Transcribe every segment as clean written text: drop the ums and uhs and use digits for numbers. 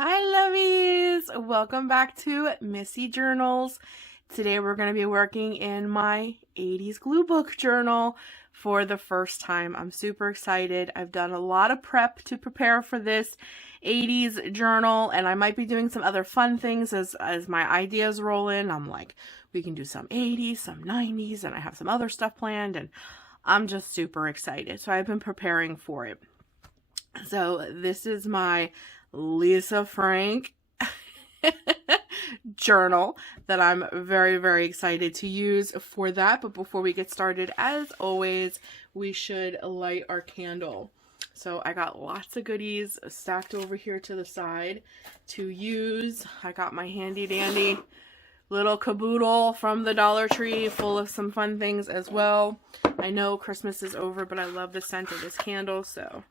Hi lovies! Welcome back to Missy Journals. Today we're going to be working in my 80s glue book journal for the first time. I'm super excited. I've done a lot of prep to prepare for this 80s journal, and I might be doing some other fun things as my ideas roll in. I'm like, we can do some 80s, some 90s, and I have some other stuff planned, and I'm just super excited. So I've been preparing for it. So this is my Lisa Frank journal that I'm very excited to use for that. But before we get started, as always, we should light our candle. So I got lots of goodies stacked over here to the side to use. I got my handy dandy little caboodle from the Dollar Tree full of some fun things as well. I know Christmas is over, but I love the scent of this candle, so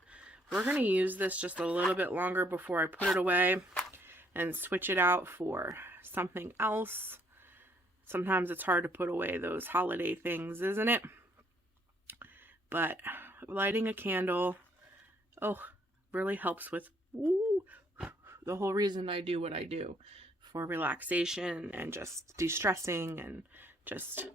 we're going to use this just a little bit longer before I put it away and switch it out for something else. Sometimes it's hard to put away those holiday things, isn't it? But lighting a candle, really helps with the whole reason I do what I do, for relaxation and just de-stressing and just,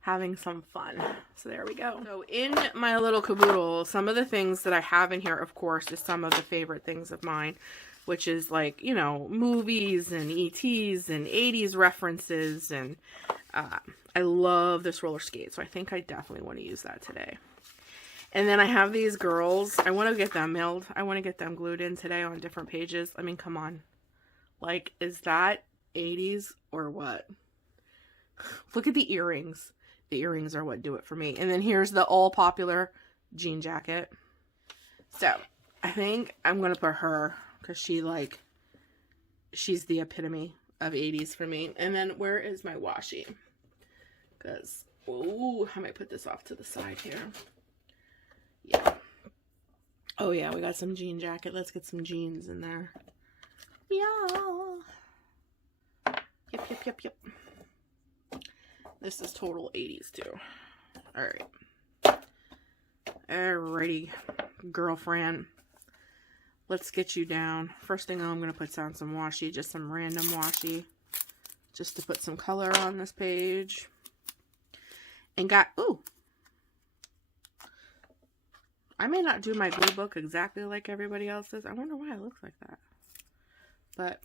having some fun. So there we go. So in my little caboodle, some of the things that I have in here, of course, is some of the favorite things of mine, which is like, movies and ETs and 80s references. And I love this roller skate, so I think I definitely want to use that today. And then I have these girls. I want to get them mailed. I want to get them glued in today on different pages. I mean, come on. Like, is that 80s or what? Look at the earrings. The earrings are what do it for me. And then here's the all popular jean jacket. So I think I'm going to put her because she's the epitome of 80s for me. And then where is my washi? Because, I might put this off to the side here. Yeah. Oh yeah, we got some jean jacket. Let's get some jeans in there. Yeah. Yep. This is total 80s too. Alright. Alrighty, girlfriend. Let's get you down. First thing I'm going to put down some washi. Just some random washi. Just to put some color on this page. And I may not do my glue book exactly like everybody else's. I wonder why it looks like that. But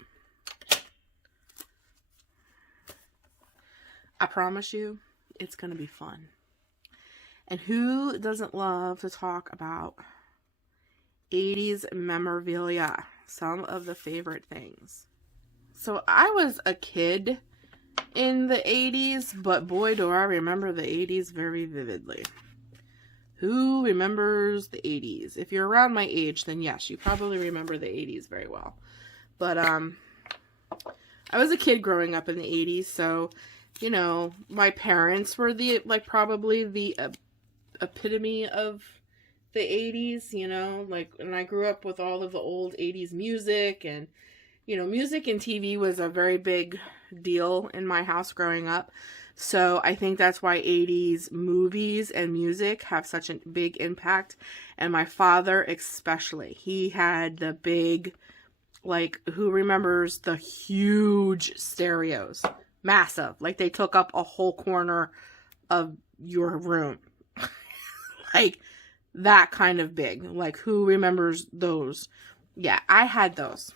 I promise you, it's going to be fun. And who doesn't love to talk about 80s memorabilia? Some of the favorite things. So I was a kid in the 80s, but boy, do I remember the 80s very vividly. Who remembers the 80s? If you're around my age, then yes, you probably remember the 80s very well. But I was a kid growing up in the 80s, so my parents were probably the epitome of the 80s, and I grew up with all of the old 80s music, and, music and TV was a very big deal in my house growing up. So I think that's why 80s movies and music have such a big impact. And my father especially, he had the big, who remembers the huge stereos? Massive. Like, they took up a whole corner of your room. That kind of big. Who remembers those? Yeah, I had those.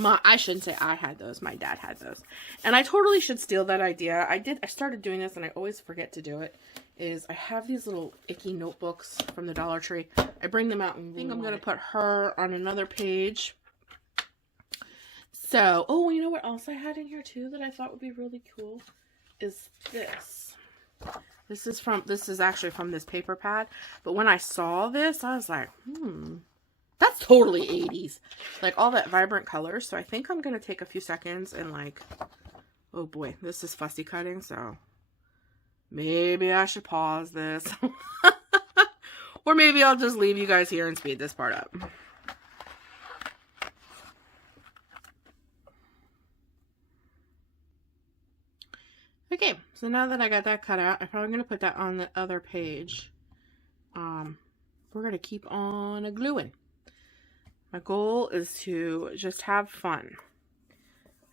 I shouldn't say I had those. My dad had those. And I totally should steal that idea. I started doing this, and I always forget to do it, is I have these little icky notebooks from the Dollar Tree. I bring them out and I think I'm going to put her on another page. So, you know what else I had in here too that I thought would be really cool is this. This is actually from this paper pad. But when I saw this, I was like, that's totally 80s. All that vibrant colors. So I think I'm going to take a few seconds and oh boy, this is fussy cutting. So maybe I should pause this. Or maybe I'll just leave you guys here and speed this part up. Okay, so now that I got that cut out, I'm probably going to put that on the other page. We're going to keep on gluing. My goal is to just have fun.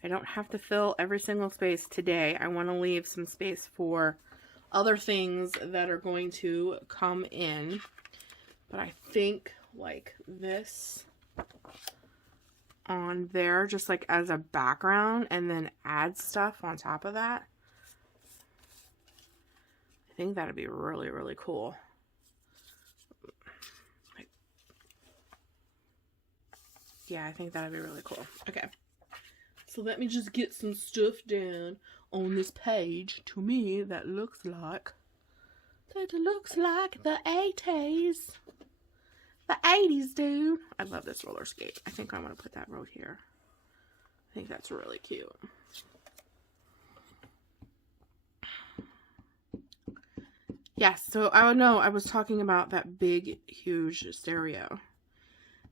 I don't have to fill every single space today. I want to leave some space for other things that are going to come in. But I think like this on there, just like as a background, and then add stuff on top of that. I think that'd be really, really cool. Yeah, I think that'd be really cool. Okay. So let me just get some stuff down on this page. To me, that looks like the 80s. The 80s, dude. I love this roller skate. I think I'm going to put that right here. I think that's really cute. Yes, so I know I was talking about that big, huge stereo.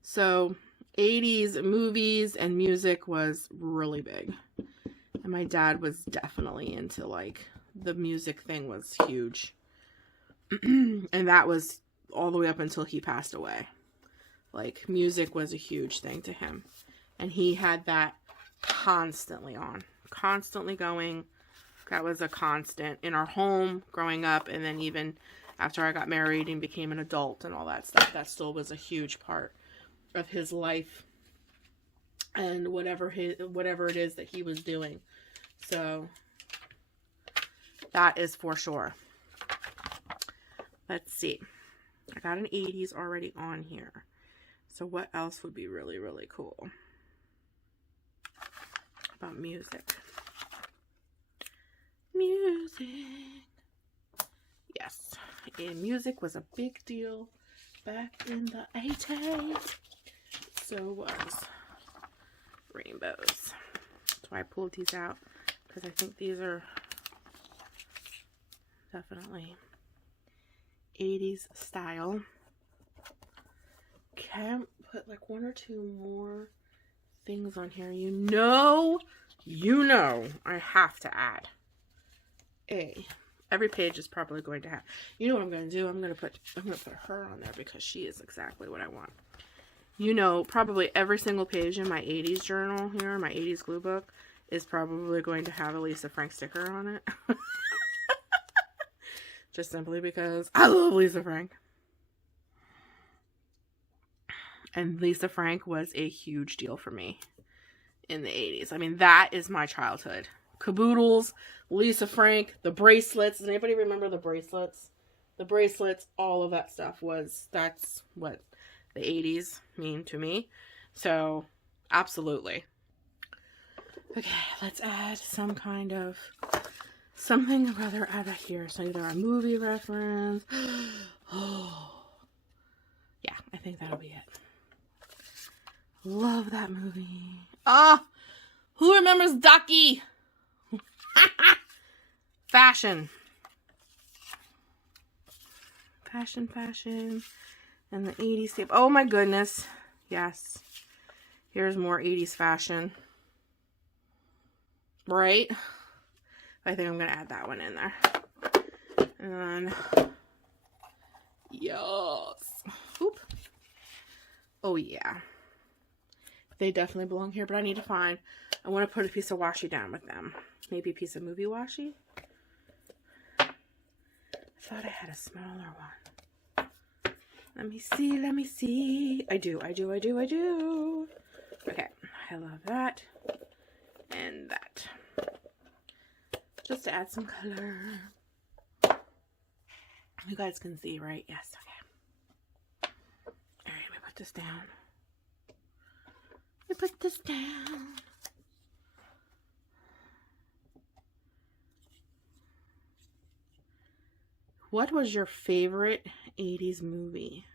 So 80s movies and music was really big. And my dad was definitely into, like, the music thing was huge. And that was all the way up until he passed away. Like, music was a huge thing to him. And he had that constantly on. Constantly going. That was a constant in our home growing up. And then even after I got married and became an adult and all that stuff, that still was a huge part of his life and whatever it is that he was doing. So that is for sure. Let's see. I got an 80s already on here. So what else would be really, really cool about music? Music. Yes. And music was a big deal back in the 80s. So was rainbows. That's why I pulled these out, because I think these are definitely 80s style. Okay, put like one or two more things on here. You know, I have to add every page is probably going to have. You know what I'm going to do? I'm going to put her on there because she is exactly what I want. You know, probably every single page in my 80s journal here, my 80s glue book, is probably going to have a Lisa Frank sticker on it. Just simply because I love Lisa Frank. And Lisa Frank was a huge deal for me in the 80s. I mean, that is my childhood. Caboodles, Lisa Frank, the bracelets. Does anybody remember the bracelets? The bracelets, all of that stuff that's what the 80s mean to me. So, absolutely. Okay, let's add some kind of something rather out of here. So either a movie reference. Oh, yeah, I think that'll be it. Love that movie. Ah, who remembers Ducky? Fashion. Fashion. And the 80s tape. Oh my goodness. Yes. Here's more 80s fashion. Right? I think I'm going to add that one in there. And then, yes. Oop. Oh yeah. They definitely belong here, but I need to find, I want to put a piece of washi down with them. Maybe a piece of movie washi. I thought I had a smaller one. Let me see. I do. Okay, I love that. And that. Just to add some color. You guys can see, right? Yes, okay. Alright, let me put this down. What was your favorite 80s movie?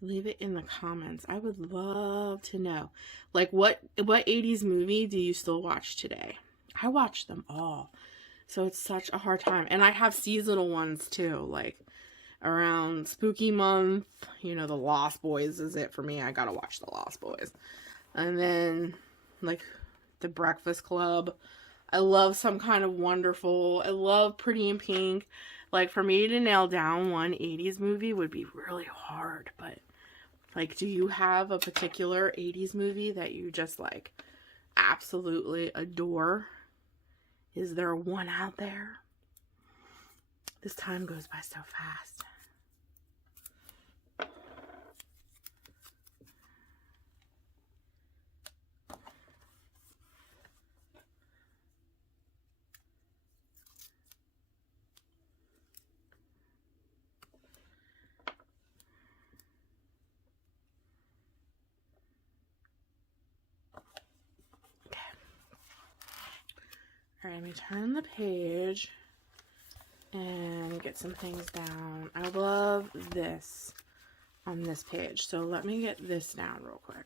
Leave it in the comments. I would love to know. Like, what 80s movie do you still watch today? I watch them all. So it's such a hard time. And I have seasonal ones too. Like, around spooky month, you know, The Lost Boys is it for me. I gotta watch The Lost Boys. And then, like, The Breakfast Club. I love Some Kind of Wonderful. I love Pretty in Pink. Like, for me to nail down one 80s movie would be really hard, but Like, do you have a particular 80s movie that you just like absolutely adore? Is there one out there? This time goes by so fast. All right, let me turn the page and get some things down. I love this on this page, so let me get this down real quick.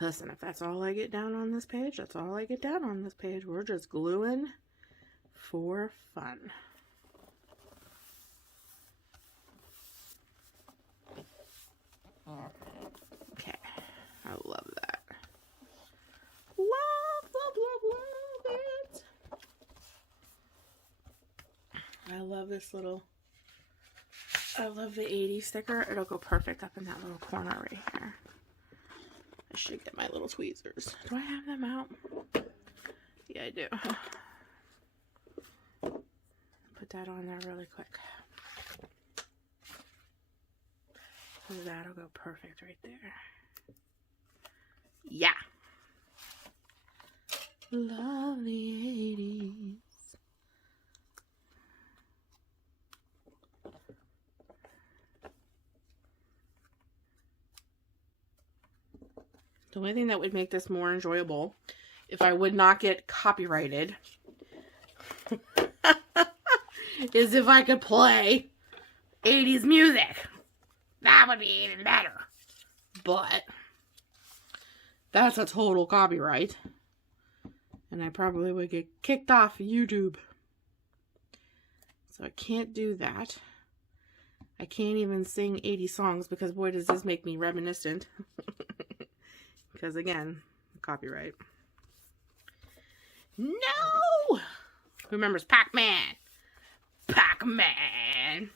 Listen, if that's all I get down on this page, that's all I get down on this page. We're just gluing for fun. Okay, I love that. Love it. I love this little, I love the 80s sticker. It'll go perfect up in that little corner right here. I should get my little tweezers. Do I have them out? Yeah, I do. Put that on there really quick. So that'll go perfect right there. Yeah. Love the 80s. The only thing that would make this more enjoyable, if I would not get copyrighted, is if I could play 80s music. That would be even better. But that's a total copyright. And I probably would get kicked off YouTube. So I can't do that. I can't even sing 80 songs because boy does this make me reminiscent. Because again, copyright. No! Who remembers Pac-Man? Pac-Man!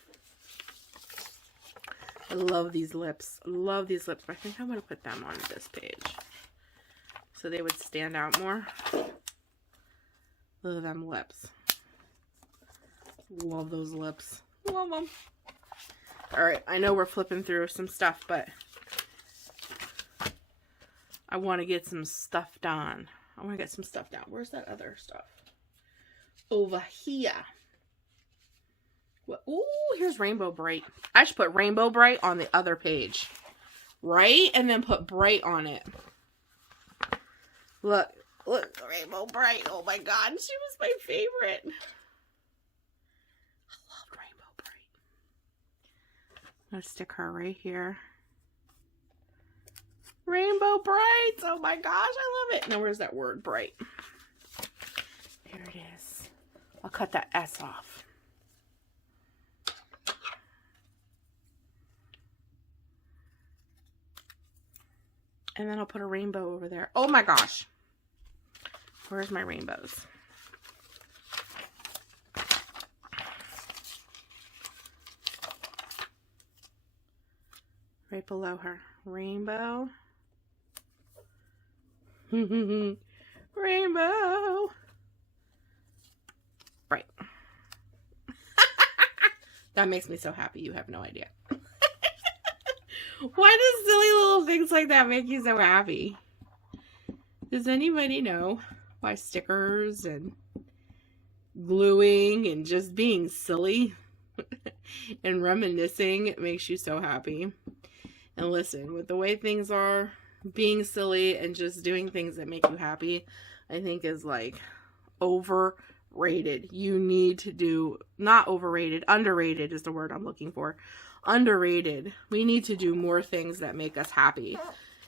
I love these lips. I love these lips. But I think I'm going to put them on this page. So they would stand out more. Look at them lips. Love those lips. Love them. Alright, I know we're flipping through some stuff, but I want to get some stuff done. I want to get some stuff down. Where's that other stuff? Over here. Well, ooh, here's Rainbow Bright. I should put Rainbow Bright on the other page. Right? And then put Bright on it. Look, Rainbow Bright. Oh my God, she was my favorite. I loved Rainbow Bright. I'm going to stick her right here. Rainbow Brights. Oh my gosh, I love it. Now, where's that word, bright? Here it is. I'll cut that S off. And then I'll put a rainbow over there. Oh my gosh. Where's my rainbows? Right below her. Rainbow. Rainbow. Right. That makes me so happy. You have no idea. Why does silly little things like that make you so happy? Does anybody know why stickers and gluing and just being silly and reminiscing makes you so happy? And listen, with the way things are, being silly and just doing things that make you happy, I think is like overrated. You need to do, not overrated, underrated is the word I'm looking for. Underrated. We need to do more things that make us happy.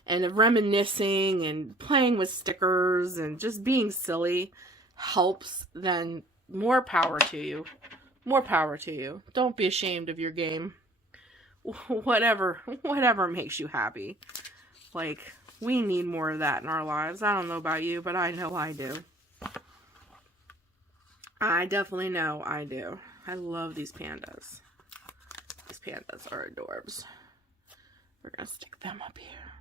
And reminiscing and playing with stickers and just being silly helps. Then more power to you. More power to you. Don't be ashamed of your game. Whatever makes you happy. Like, we need more of that in our lives. I don't know about you, but I know I do. I definitely know I do. I love these pandas. These pandas are adorbs. We're going to stick them up here.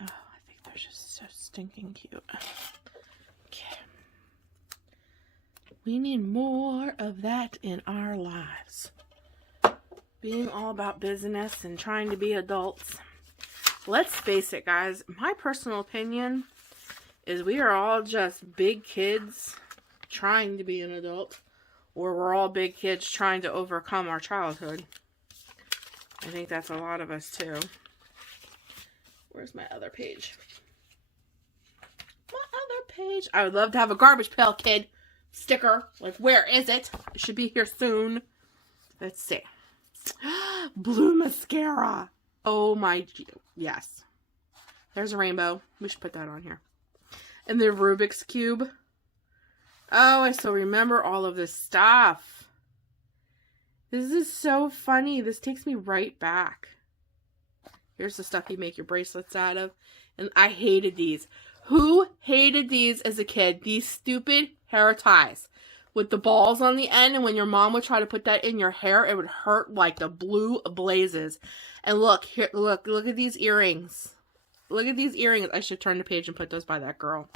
Oh, I think they're just so stinking cute. Okay. We need more of that in our lives. Being all about business and trying to be adults. Let's face it, guys. My personal opinion is we are all just big kids trying to be an adult. Or we're all big kids trying to overcome our childhood. I think that's a lot of us too. Where's my other page? My other page. I would love to have a Garbage Pail Kid sticker. Like, where is it? It should be here soon. Let's see. Blue mascara. Oh my, yes. There's a rainbow. We should put that on here. And the Rubik's Cube. Oh, I still remember all of this stuff. This is so funny. This takes me right back. Here's the stuff you make your bracelets out of. And I hated these. Who hated these as a kid? These stupid hair ties with the balls on the end. And when your mom would try to put that in your hair, it would hurt like the blue blazes. And look, here, look at these earrings. Look at these earrings. I should turn the page and put those by that girl.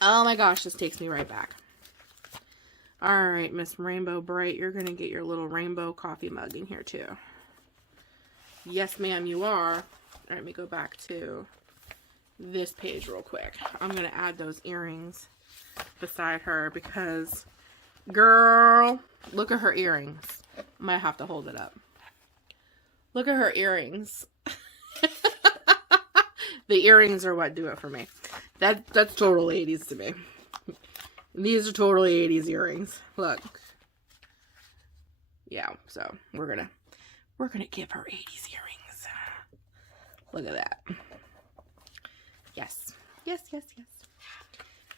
Oh my gosh, this takes me right back. Alright, Miss Rainbow Bright, you're going to get your little rainbow coffee mug in here too. Yes, ma'am, you are. Alright, let me go back to this page real quick. I'm going to add those earrings beside her because, girl, look at her earrings. I might have to hold it up. Look at her earrings. The earrings are what do it for me. That's total 80s to me. These are totally 80s earrings. Look. Yeah, so we're gonna give her 80s earrings. Look at that. Yes. Yes, yes, yes.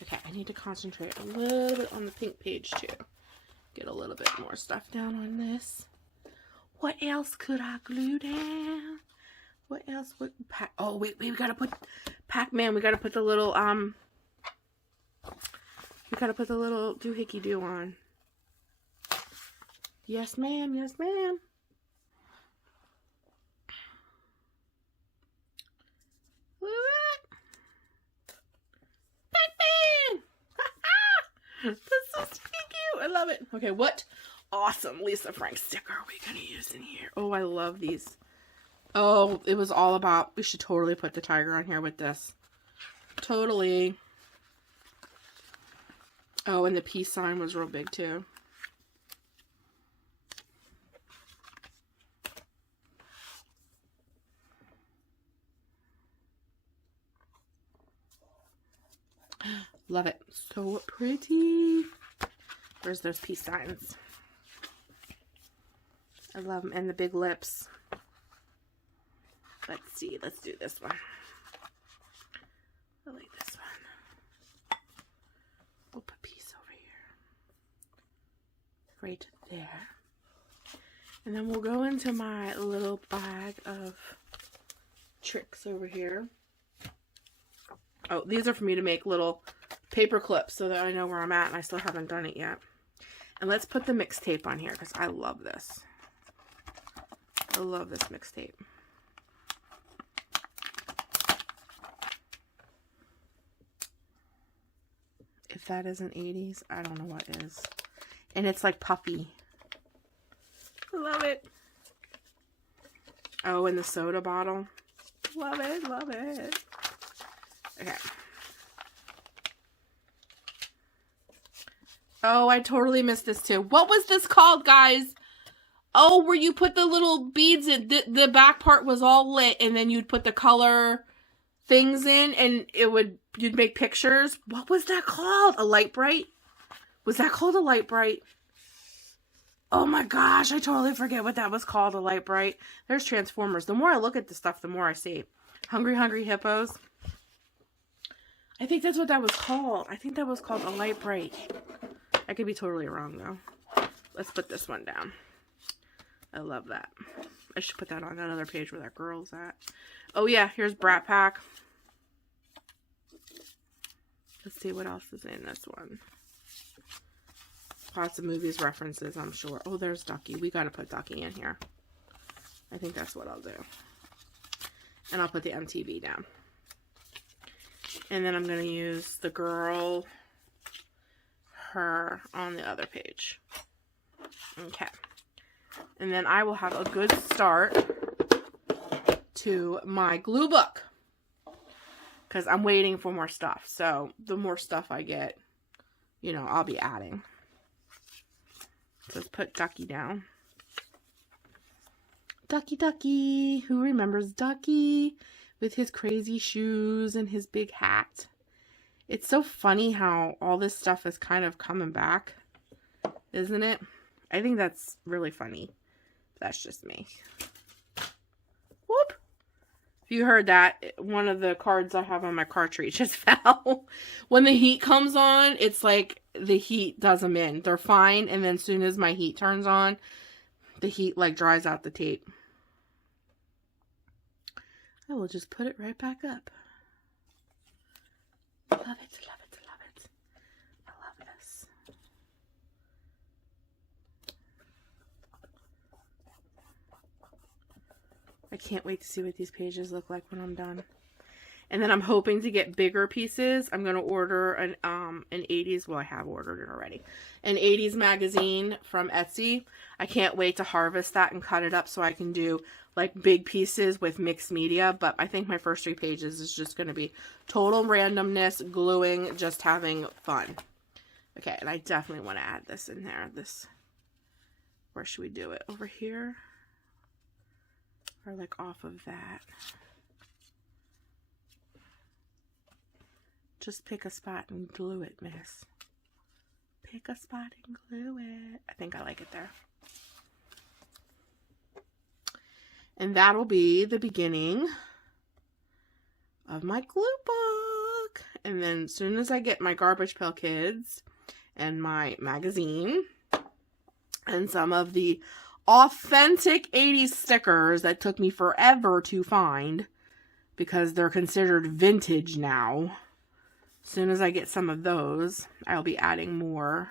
Okay, I need to concentrate a little bit on the pink page too. Get a little bit more stuff down on this. What else could I glue down? What else would oh wait, we gotta put Pac-Man, we gotta put the little doohickey doo on. Yes, ma'am, yes, ma'am. Look at that. Pac-Man! That's so stinking cute. I love it. Okay, what awesome Lisa Frank sticker are we gonna use in here? Oh, I love these. Oh, it was all about, we should totally put the tiger on here with this. Totally. Oh, and the peace sign was real big too. Love it. So pretty. Where's those peace signs? I love them. And the big lips. Let's see. Let's do this one. I like this one. We'll put peace over here. Right there. And then we'll go into my little bag of tricks over here. Oh, these are for me to make little paper clips so that I know where I'm at and I still haven't done it yet. And let's put the mixtape on here because I love this. I love this mixtape. If that isn't 80s, I don't know what is. And it's like puffy. I love it. Oh, and the soda bottle. Love it, love it. Okay. Oh, I totally missed this too. What was this called, guys? Oh, where you put the little beads in. The back part was all lit, and then you'd put the color things in, and you'd make pictures. What was that called? A light bright? Was that called a light bright? Oh my gosh, I totally forget what that was called, a light bright. There's Transformers. The more I look at this stuff, the more I see. Hungry Hungry Hippos. I think that's what that was called. I think that was called a light bright. I could be totally wrong though. Let's put this one down. I love that. I should put that on that other page where that girl's at. Oh yeah, here's Brat Pack. Let's see what else is in this one. Lots of movies references, I'm sure. Oh, there's Ducky. We gotta put Ducky in here. I think that's what I'll do. And I'll put the MTV down. And then I'm going to use the girl, her on the other page. Okay. And then I will have a good start to my glue book. Because I'm waiting for more stuff. So the more stuff I get, you know, I'll be adding. So let's put Ducky down. Ducky, Ducky. Who remembers Ducky with his crazy shoes and his big hat? It's so funny how all this stuff is kind of coming back, isn't it? I think that's really funny. That's just me. Whoop! If you heard that, one of the cards I have on my cartridge just fell. When the heat comes on, it's like the heat does them in. They're fine, and then as soon as my heat turns on, the heat like dries out the tape. I will just put it right back up. Love it, love it, love it. I love this. I can't wait to see what these pages look like when I'm done. And then I'm hoping to get bigger pieces. I'm going to order an 80s, well, I have ordered it already, an 80s magazine from Etsy. I can't wait to harvest that and cut it up so I can do like big pieces with mixed media. But I think my first 3 pages is just going to be total randomness, gluing, just having fun. Okay, and I definitely want to add this in there. This, where should we do it? Over here? Or like off of that? Just pick a spot and glue it, miss. Pick a spot and glue it. I think I like it there. And that'll be the beginning of my glue book. And then as soon as I get my Garbage Pail Kids and my magazine and some of the authentic 80s stickers that took me forever to find because they're considered vintage now. As soon as I get some of those, I'll be adding more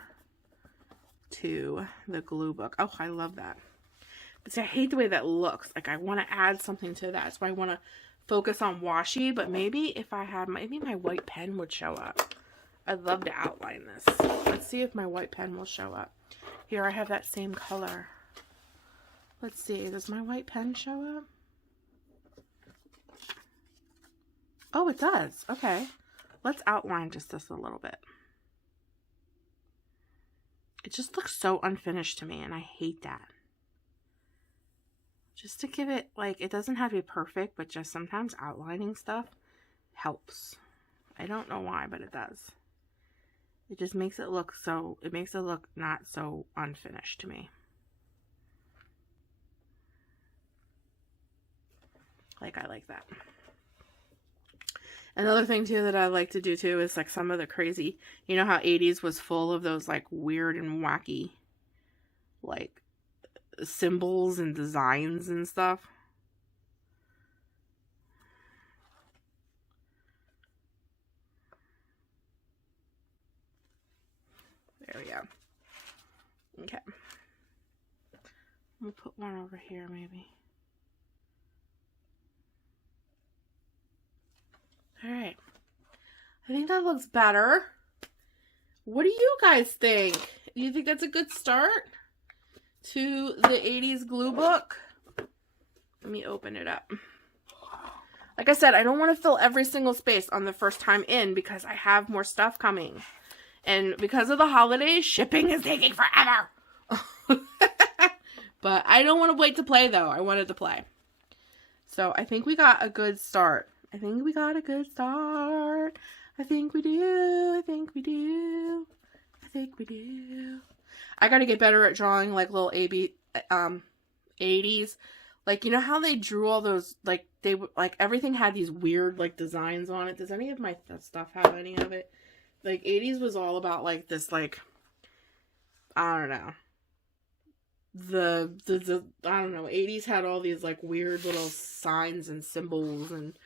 to the glue book. Oh, I love that. But see, I hate the way that looks. Like, I want to add something to that. So I want to focus on washi. But maybe if I had, maybe my white pen would show up. I'd love to outline this. Let's see if my white pen will show up. Here, I have that same color. Let's see. Does my white pen show up? Oh, it does. Okay. Let's outline just this a little bit. It just looks so unfinished to me, and I hate that. Just to give it, like, it doesn't have to be perfect, but just sometimes outlining stuff helps. I don't know why, but it does. It just makes it look so, it makes it look not so unfinished to me. Like, I like that. Another thing, too, that I like to do, too, is, like, some of the crazy... You know how 80s was full of those, like, weird and wacky, like, symbols and designs and stuff? There we go. Okay. We'll put one over here, maybe. Alright, I think that looks better. What do you guys think? Do you think that's a good start to the 80s glue book? Let me open it up. Like I said, I don't want to fill every single space on the first time in because I have more stuff coming. And because of the holidays, shipping is taking forever. But I don't want to wait to play, though. I wanted to play. So I think we got a good start. I think we got a good start. I think we do. I think we do. I think we do. I gotta get better at drawing like little 80s. Like, you know how they drew all those, like, they, like, everything had these weird, like, designs on it. Does any of my stuff have any of it? Like, 80s was all about, like, this, like, I don't know. I don't know. 80s had all these, like, weird little signs and symbols and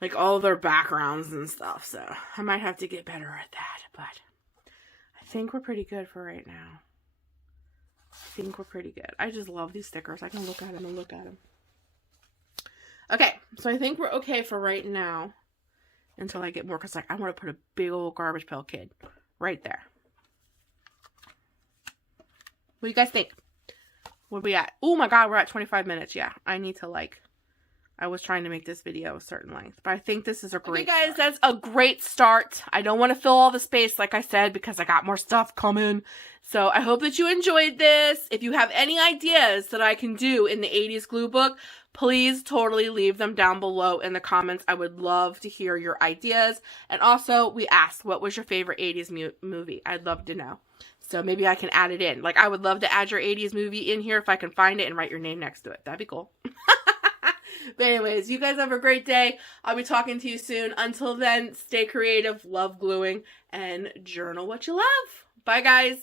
like all their backgrounds and stuff, so I might have to get better at that, but I think we're pretty good for right now. I think we're pretty good. I just love these stickers. I can look at them and look at them. Okay, so I think we're okay for right now until I get more, because like I want to put a big old Garbage Pail Kid right there. What do you guys think? What are we at? Oh my god, we're at 25 minutes. Yeah, I need to like, I was trying to make this video a certain length, but I think this is a great start. That's a great start. I don't want to fill all the space, like I said, because I got more stuff coming. So I hope that you enjoyed this. If you have any ideas that I can do in the 80s glue book, please totally leave them down below in the comments. I would love to hear your ideas. And also, we asked, what was your favorite 80s movie? I'd love to know. So maybe I can add it in. Like, I would love to add your 80s movie in here if I can find it and write your name next to it. That'd be cool. But anyways, you guys have a great day. I'll be talking to you soon. Until then, stay creative, love gluing, and journal what you love. Bye, guys.